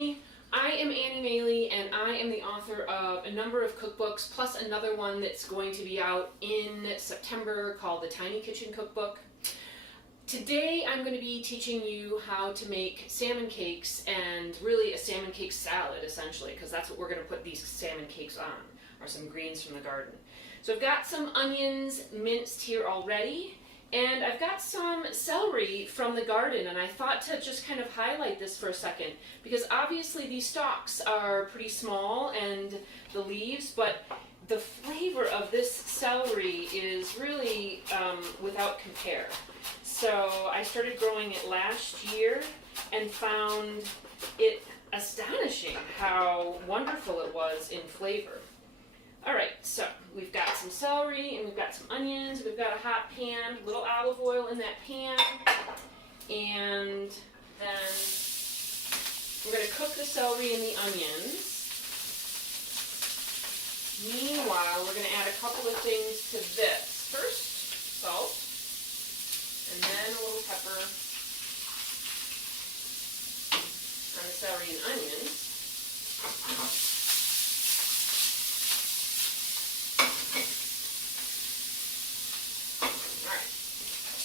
I am Annie Maley, and I am the author of a number of cookbooks, plus another one that's going to be out in September called the Tiny Kitchen Cookbook. Today I'm going to be teaching you how to make salmon cakes, and really a salmon cake salad essentially, because that's what we're going to put these salmon cakes on, or some greens from the garden. So I've got some onions minced here already, and I've got some celery from the garden, and I thought to just kind of highlight this for a second, because obviously these stalks are pretty small and the leaves, but the flavor of this celery is really without compare. So I started growing it last year and found it astonishing how wonderful it was in flavor. Alright, so we've got some celery and we've got some onions, we've got a hot pan, a little olive oil in that pan, and then we're going to cook the celery and the onions. Meanwhile, we're going to add a couple of things to this. First, salt, and then a little pepper on the celery and onions.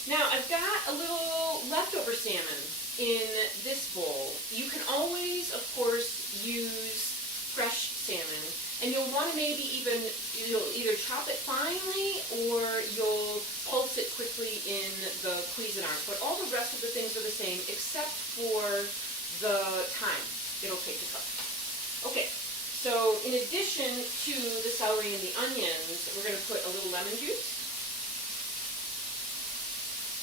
Now I've got a little leftover salmon in this bowl. You can always, of course, use fresh salmon, and you'll want to maybe you'll either chop it finely or you'll pulse it quickly in the Cuisinart. But all the rest of the things are the same except for the time it'll take to cook. Okay, so in addition to the celery and the onions, we're going to put a little lemon juice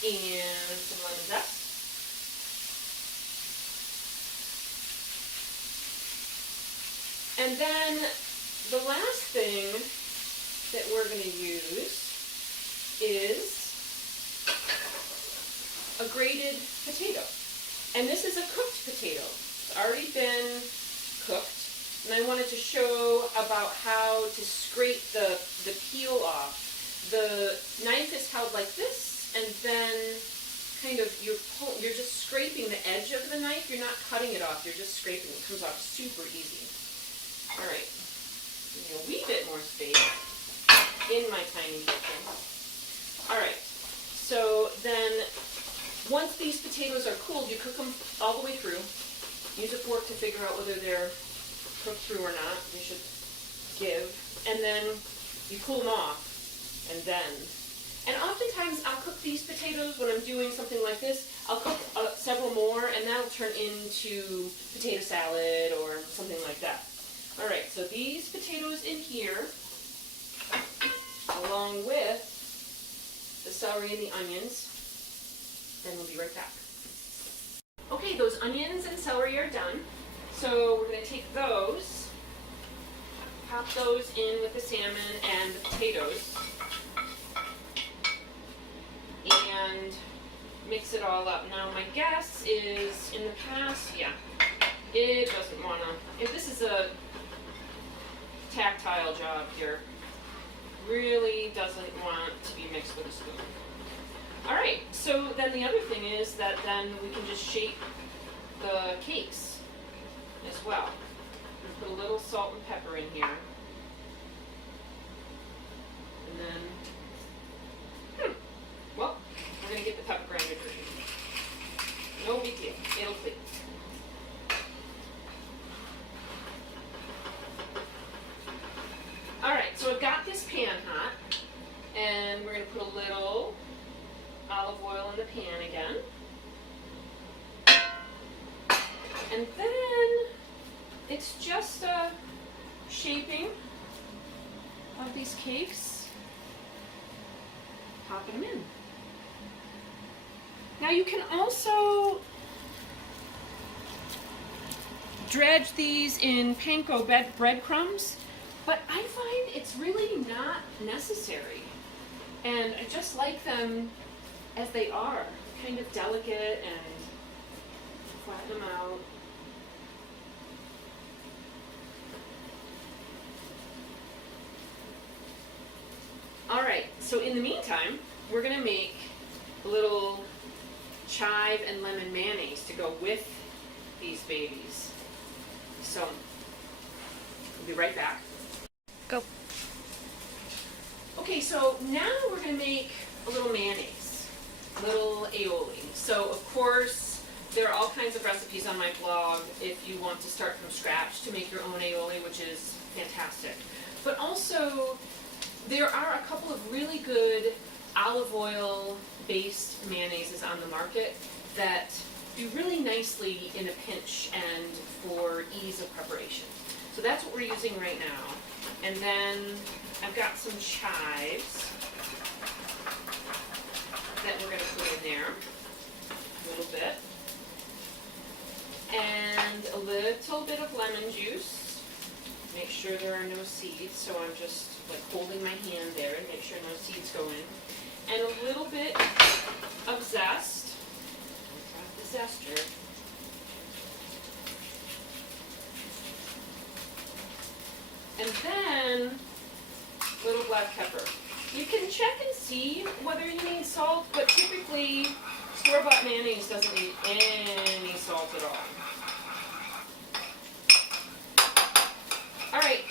and some lemon zest. And then the last thing that we're going to use is a grated potato. And this is a cooked potato. It's already been cooked. And I wanted to show about how to scrape the peel off. The knife is held like this, and then kind of you're just scraping the edge of the knife. You're not cutting it off, you're just scraping it. It comes off super easy. Alright, a wee bit more space in my tiny kitchen. Alright, so then once these potatoes are cooled, you cook them all the way through. Use a fork to figure out whether they're cooked through or not. You should give. And then you cool them off, and then and oftentimes I'll cook these potatoes when I'm doing something like this. I'll cook several more, and that'll turn into potato salad or something like that. Alright, so these potatoes in here, along with the celery and the onions, then we'll be right back. Okay, those onions and celery are done. So we're going to take those, pop those in with the salmon and the potatoes, and mix it all up. Now my guess is, in the past, it doesn't want to, if this is a tactile job here, really doesn't want to be mixed with a spoon. Alright, so then the other thing is that then we can just shape the cakes as well. Put a little salt and pepper in here. And then well, we're going to get the pepper grinder version. No big deal. It'll clean. Alright, so I've got this pan hot, and we're going to put a little olive oil in the pan again. And then it's just a shaping of these cakes, popping them in. Now you can also dredge these in panko breadcrumbs, but I find it's really not necessary. And I just like them as they are, kind of delicate, and flatten them out. Alright, so in the meantime, we're going to make a little chive and lemon mayonnaise to go with these babies. So, we'll be right back. Go. Okay, so now we're going to make a little mayonnaise, a little aioli. So, of course, there are all kinds of recipes on my blog if you want to start from scratch to make your own aioli, which is fantastic. But also, there are a couple of really good olive oil based mayonnaises on the market that do really nicely in a pinch and for ease of preparation. So that's what we're using right now. And then I've got some chives that we're going to put in there, a little bit. And a little bit of lemon juice. Make sure there are no seeds, so I'm just like holding my hand there and make sure no seeds go in. And a little bit of zest. Drop the zester. And then a little black pepper. You can check and see whether you need salt, but typically store-bought mayonnaise doesn't need any salt at all. Alright,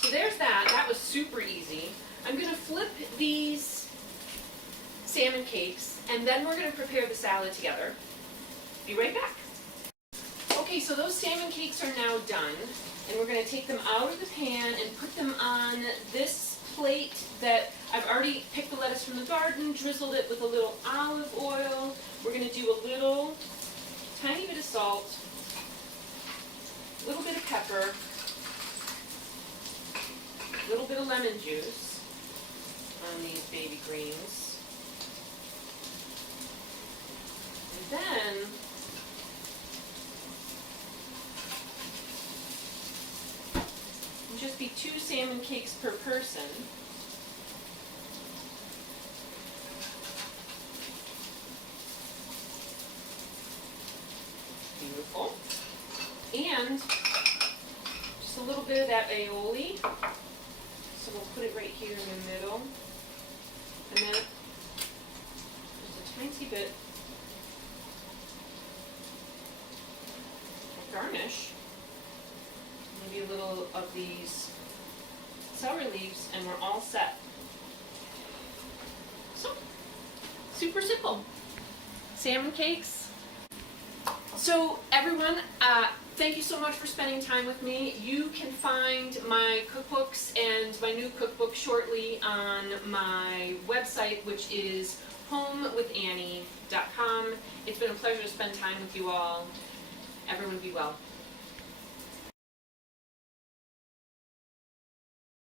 so there's that. That was super easy. I'm going to flip these salmon cakes, and then we're going to prepare the salad together. Be right back. Okay, so those salmon cakes are now done, and we're going to take them out of the pan and put them on this plate that I've already picked the lettuce from the garden, drizzled it with a little olive oil. We're going to do a little, tiny bit of salt, a little bit of pepper, a little bit of lemon juice on these baby greens. And then it'll just be 2 salmon cakes per person. Beautiful. And just a little bit of that aioli. So we'll put it right here in the middle. And then just a tiny bit of garnish. Maybe a little of these celery leaves, and we're all set. So, super simple. Salmon cakes. So everyone, thank you so much for spending time with me. You can find my cookbooks and my new cookbook shortly on my website, which is home.with.annie.com. It's been a pleasure to spend time with you all. Everyone be well.